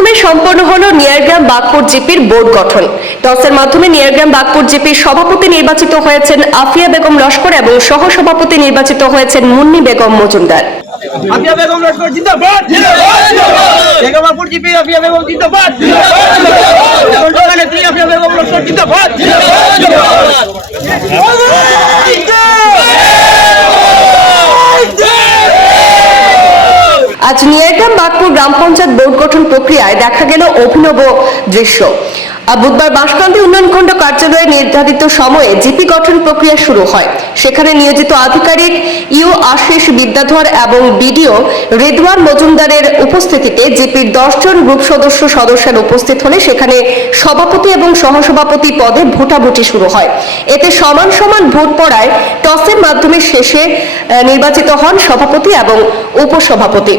মাধ্যমে সম্পন্ন হলো নিয়ারগ্রাম বাগপুর জিপির বোর্ড গঠন। টসের মাধ্যমে নিয়ারগ্রাম বাগপুর জিপির সভাপতি নির্বাচিত হয়েছেন আফিয়া বেগম লস্কর এবং সহসভাপতি নির্বাচিত হয়েছেন মুন্নি বেগম মজুমদার। আফিয়া বেগম লস্কর জিন্দাবাদ! বেগম আপুর জিপি আফিয়া বেগম জিন্দাবাদ! আফিয়া বেগম লস্কর জিন্দাবাদ! আজ নিয়ারগ্রাম বাগপুর গ্রাম পঞ্চায়েত বোর্ড গঠন প্রক্রিয়ায় দেখা গেল অভিনব দৃশ্য। বুধবার বাঁশকান্দি উন্নয়ন কার্যালয়ে নির্ধারিত সময়ে জিপি গঠন প্রক্রিয়া শুরু হয়। সেখানে নিয়োজিত আধিকারিক ইউ আশিস বিদ্যাধর এবং বিডিও রিদওয়ান মজুমদারের উপস্থিতিতে জিপির দশজন গ্রুপ সদস্য সদস্যের উপস্থিত হলে সেখানে সভাপতি এবং সহসভাপতি পদে ভোটাভুটি শুরু হয়। এতে সমান সমান ভোট পড়ায় টসের মাধ্যমে শেষে নির্বাচিত হন সভাপতি এবং উপসভাপতি।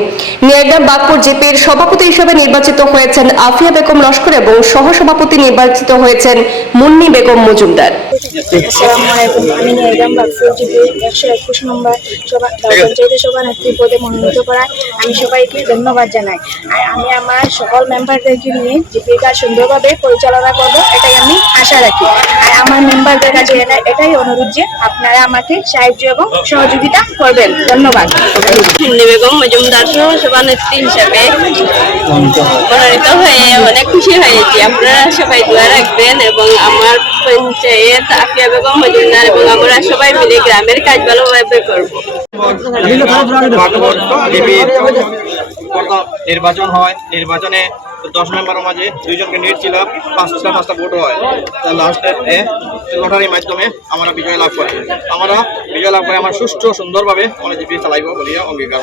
নিয়ারগ্রাম বাগপুর জিপির সভাপতি হিসেবে নির্বাচিত হয়েছেন আফিয়া বেগম লস্কর এবং সহসভাপতি নির্বাচিত হয়েছেন মুন্নি বেগম মজুমদার। আসসালামু আলাইকুম আমি একশো একুশ নম্বর সভা পঞ্চায়েতের সভানেত্রী পদে মনোনীত আমি সবাইকে ধন্যবাদ জানাই। আর আমি আমার সকল মেম্বারদেরকে নিয়ে কাজ সুন্দরভাবে পরিচালনা করব এটাই আমি আশা রাখি। আর আমার মেম্বারদের কাছে এটা এটাই অনুরোধ যে আপনারা আমাকে সাহায্য এবং সহযোগিতা করবেন। ধন্যবাদ। হিন্দি বেগম মজুমদার সহ সভানেত্রী হিসাবে মনোনীত হয়ে অনেক খুশি হয়েছি। আপনারা সবাই দোয়া রাখবেন এবং আমার পঞ্চায়েত মজুমদার এবং আমরা সবাই মিলে গ্রামের কাজ ভালোভাবে করব। নির্বাচন হয়, নির্বাচনে দশ মেম্বারের মাঝে দুইজনকে নিট ছিল, পাঁচটা পাঁচটা ভোট হয়। লাস্টে লটারির মাধ্যমে আমরা বিজয় লাভ করি। আমরা বিজয় লাভ করে আমরা সুষ্ঠু, সুন্দরভাবে আমরা জিপি চালাইব বলিয়া অঙ্গীকার